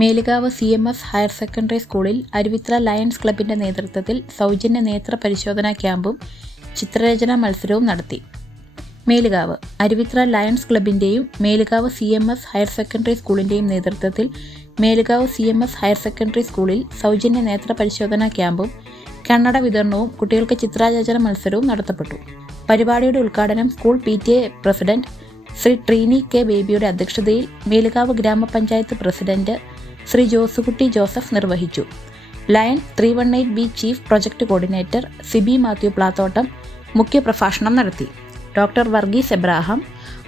Melukavu C M S higher secondary സ്കൂളിൽ Aruvithura lions ക്ലബിന്റെ നേതൃത്വത്തിൽ സൗജന്യ നേത്ര പരിശോധനാ ക്യാമ്പും ചിത്രരചനാ മത്സരവും നടത്തി. Melukavu Aruvithura Lions ക്ലബിന്റെയും Melukavu C M S higher secondary സ്കൂളിന്റെയും നേതൃത്വത്തിൽ Melukavu C M S higher secondary സ്കൂളിൽ സൗജന്യ നേത്ര പരിശോധനാ ക്യാമ്പും കണ്ണട വിതരണവും കുട്ടികൾക്ക് ചിത്രരചന മത്സരവും നടത്തപ്പെട്ടു. പരിപാടിയുടെ ഉദ്ഘാടനം school P T A president Shri Treeny K ബേബിയുടെ അധ്യക്ഷതയിൽ മേലുകാവ് ഗ്രാമപഞ്ചായത്ത് പ്രസിഡന്റ് ശ്രീ ജോസുകുട്ടി ജോസഫ് നിർവഹിച്ചു. Lion three one eight B chief project coordinator Siby Mathew Plathottam മുഖ്യപ്രഭാഷണം നടത്തി. Doctor Varghese Abraham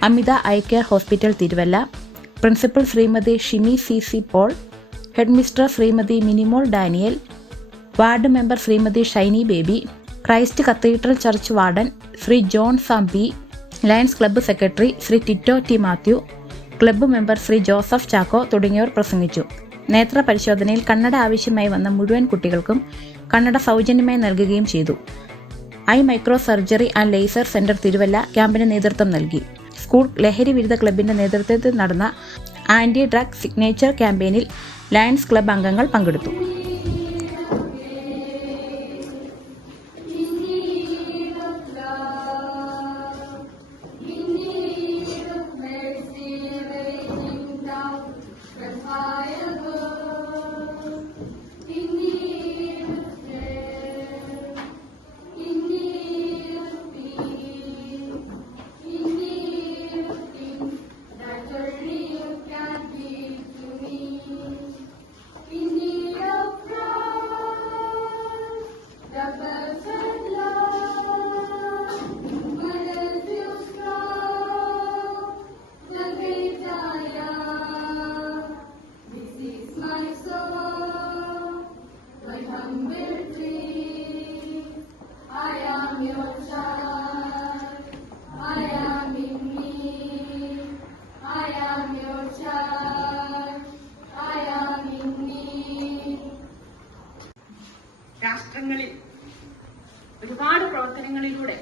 Amitha eye care hospital Thiruvalla principal Shrimati Shimi C C Paul headmistress Shrimati Minimol Daniel ward member Shrimati Shiny Baby Christ cathedral church warden Shri John Sampy Lions club secretary Shri Tito T Mathew club member Shri Joseph Chacko തുടങ്ങിയവർ പ്രസംഗിച്ചു. നേത്ര പരിശോധനയിൽ കണ്ണട ആവശ്യമായി വന്ന മുഴുവൻ കുട്ടികൾക്കും കണ്ണട സൗജന്യമായി നൽകുകയും ചെയ്തു. Eye micro surgery and laser centre Thiruvalla ക്യാമ്പിന് നേതൃത്വം നൽകി. സ്കൂൾ ലഹരി വിരുദ്ധ ക്ലബിന്റെ നേതൃത്വത്തിൽ നടന്ന ആന്റി ഡ്രഗ് സിഗ്നേച്ചർ ക്യാമ്പയിനിൽ ലയൺസ് ക്ലബ് അംഗങ്ങൾ പങ്കെടുത്തു. ഒരുപാട് പ്രവർത്തനങ്ങളിലൂടെ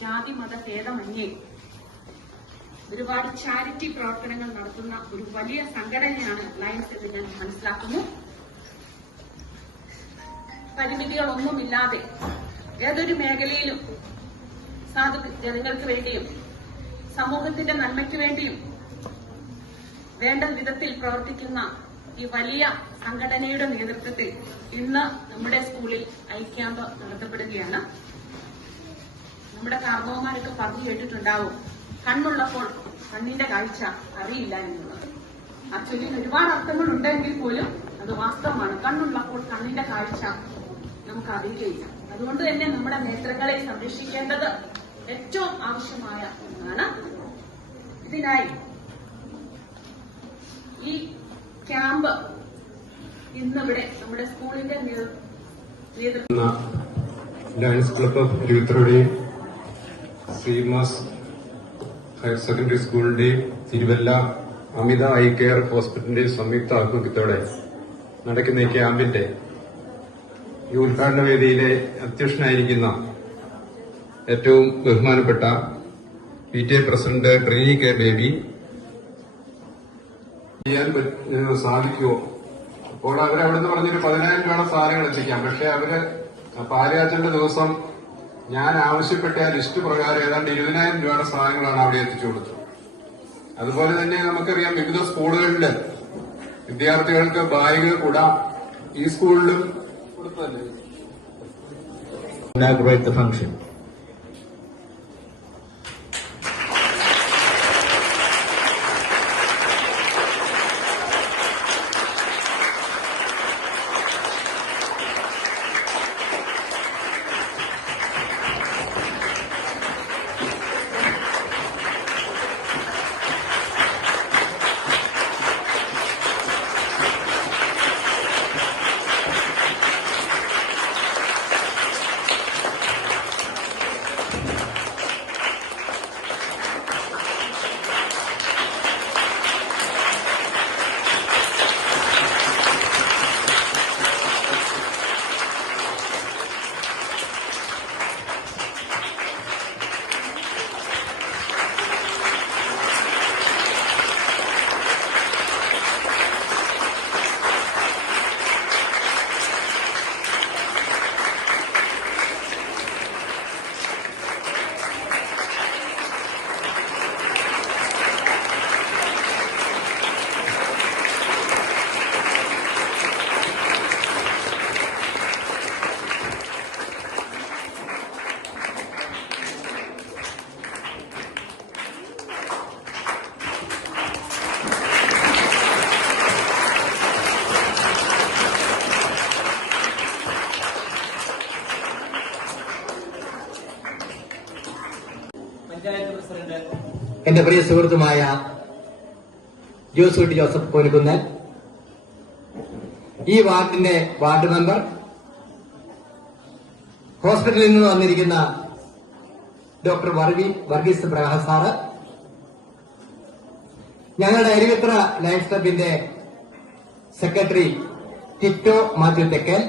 ജാതി മത ഭേദമന്യേ ഒരുപാട് ചാരിറ്റി പ്രവർത്തനങ്ങൾ നടത്തുന്ന ഒരു വലിയ സംഘടനയാണ് ലയൻസ് എന്ന് ഞാൻ മനസ്സിലാക്കുന്നു. പരിമിതികളൊന്നുമില്ലാതെ ഏതൊരു മേഖലയിലും സാധു ജനങ്ങൾക്ക് വേണ്ടിയും സമൂഹത്തിന്റെ നന്മയ്ക്ക് വേണ്ടിയും വേണ്ട വിധത്തിൽ പ്രവർത്തിക്കുന്ന ഈ വലിയ സംഘടനയുടെ നേതൃത്വത്തിൽ ഇന്ന് നമ്മുടെ സ്കൂളിൽ ഐ ക്യാമ്പ് നടത്തപ്പെടുകയാണ്. നമ്മുടെ കാർമ്മവന്മാരൊക്കെ പറഞ്ഞു കേട്ടിട്ടുണ്ടാവും. കണ്ണുള്ളപ്പോൾ കണ്ണിന്റെ കാഴ്ച അറിയില്ല എന്നുള്ളത്. ആക്ച്വലി ഒരുപാട് അർത്ഥങ്ങൾ ഉണ്ടെങ്കിൽ പോലും അത് വാസ്തവമാണ്. കണ്ണുള്ളപ്പോൾ കണ്ണിന്റെ കാഴ്ച നമുക്ക് അറിയുകയില്ല അതുകൊണ്ട് തന്നെ നമ്മുടെ നേത്രങ്ങളെ സംരക്ഷിക്കേണ്ടത് ഏറ്റവും ആവശ്യമായ ഒന്നാണ്. ഇതിനായി ഈ ക്യാമ്പ് ഇന്നിവിടെ നമ്മുടെ സ്കൂളിന്റെ ക്ലബ്ബ് ഓഫ് യൂത്തറുടെയും ശ്രീമാസ് ഹയർ സെക്കൻഡറി സ്കൂളിന്റെയും തിരുവല്ല അമിത ഐ കെയർ ഹോസ്പിറ്റലിന്റെയും സംയുക്ത ആഭിമുഖ്യത്തോടെ നടക്കുന്ന ഈ ക്യാമ്പിന്റെ ഈ ഉദ്ഘാടന വേദിയിലെ അധ്യക്ഷനായിരിക്കുന്ന ഏറ്റവും ബഹുമാനപ്പെട്ട P T A president Treeny K Baby ചെയ്യാൻ സാധിക്കുമോ അപ്പോൾ അവർ അവിടുന്ന് പറഞ്ഞൊരു പതിനായിരം രൂപയുടെ സാധനങ്ങൾ എത്തിക്കാം. പക്ഷെ അവർ പാലയാച്ചന്റെ ദിവസം ഞാൻ ആവശ്യപ്പെട്ട ആ ലിസ്റ്റ് പ്രകാരം ഏതാണ്ട് ഇരുപതിനായിരം രൂപയുടെ സാധനങ്ങളാണ് അവിടെ എത്തിച്ചു കൊടുത്തത്. അതുപോലെ തന്നെ നമുക്കറിയാം വിവിധ സ്കൂളുകളിൽ വിദ്യാർത്ഥികൾക്ക് ബാഗ് കുട. ഈ സ്കൂളിലും കൊടുത്തല്ലേ inaugurate എന്റെ പ്രിയ സുഹൃത്തുമായ ജോസൂട്ടി ജോസഫ് കോലുക്കുന്നൽ. ഈ വാർഡിന്റെ വാർഡ് മെമ്പർ ഹോസ്പിറ്റലിൽ നിന്ന് വന്നിരിക്കുന്ന ഡോക്ടർ വർഗി വർഗീസ് പ്രഹ സാറ് ഞങ്ങളുടെ അരുവിത്ര ലൈഫ് ക്ലബിന്റെ സെക്രട്ടറി ടിറ്റോ മാത്യു തെക്കൽ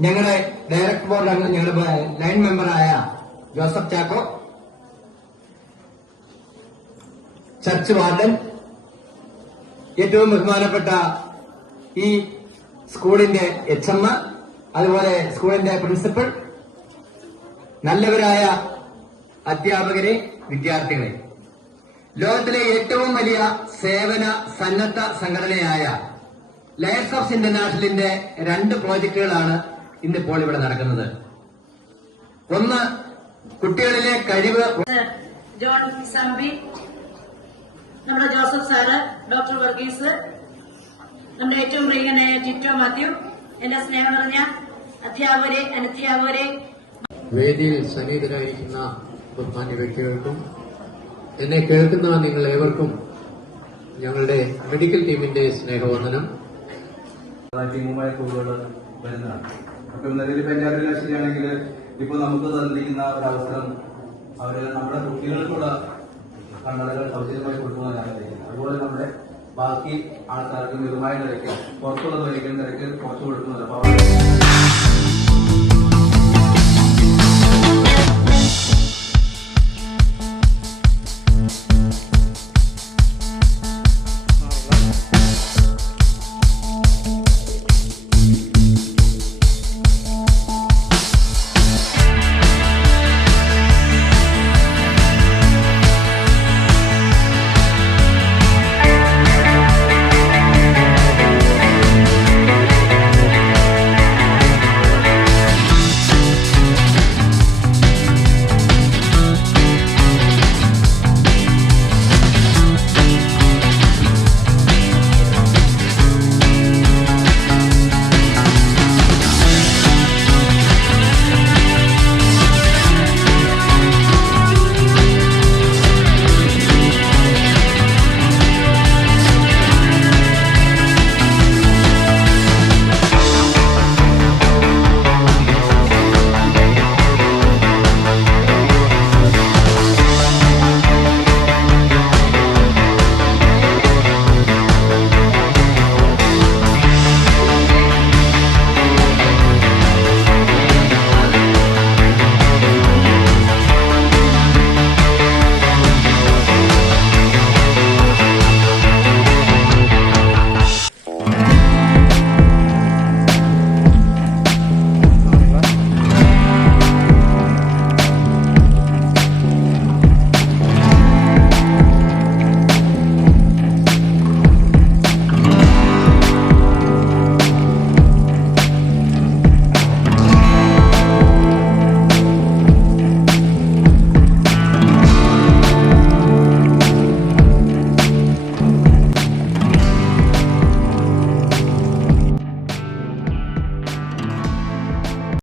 ഞങ്ങളുടെ ഡയറക്ടർ ബോർഡ് അംഗം ഞങ്ങളുടെ ലൈൻ മെമ്പറായ ജോസഫ് ചാക്കോ ചർച്ച് വാർഡൻ. ഏറ്റവും ബഹുമാനപ്പെട്ട ഈ സ്കൂളിന്റെ എച്ച് എം അതുപോലെ സ്കൂളിന്റെ പ്രിൻസിപ്പൽ നല്ലവരായ അധ്യാപകരെ വിദ്യാർത്ഥികളെ. ലോകത്തിലെ ഏറ്റവും വലിയ സേവന സന്നദ്ധ സംഘടനയായ ലയൻസ് ഓഫ് ഇന്റർനാഷണലിന്റെ രണ്ട് പ്രോജക്ടുകളാണ് ഇന്നിപ്പോൾ ഇവിടെ നടക്കുന്നത്. ഒന്ന് കുട്ടികളിലെ കഴിവ് ജോൺ സംബി നമ്മുടെ ജോസഫ് സാറ് ഡോക്ടർ വർഗീസ് നമ്മുടെ ഏറ്റവും പ്രിയനായ ടിറ്റോ മാത്യു എന്റെ സ്നേഹം നിറഞ്ഞ അധ്യാപകരെ അനധ്യാപകരെ. വേദിയിൽ സന്നിഹിതരായിരിക്കുന്ന ബഹുമാന്യ വ്യക്തികൾക്കും എന്നെ കേൾക്കുന്ന നിങ്ങൾ ഏവർക്കും ഞങ്ങളുടെ മെഡിക്കൽ ടീമിന്റെ സ്നേഹവന്ദനം ടീമുമായി കൂടുതൽ വരുന്നതാണ്. അപ്പൊ നിലവിൽ ഇപ്പൊ എന്റെ അറിവിലാണെങ്കിൽ ഇപ്പൊ നമുക്ക് തന്നിരിക്കുന്ന ഒരു അവസരം അവർ നമ്മുടെ കുട്ടികൾക്കുള്ള കണ്ണടകൾ സൗജന്യമായി കൊടുക്കുന്നതിനാണ് ആഗ്രഹിക്കുന്നത് അതുപോലെ നമ്മുടെ ബാക്കി ആൾക്കാർക്ക് മിതമായ നിരക്കിൽ പുറത്തുള്ള നിരക്കിൽ നിരക്കിൽ അപ്പൊ അവർ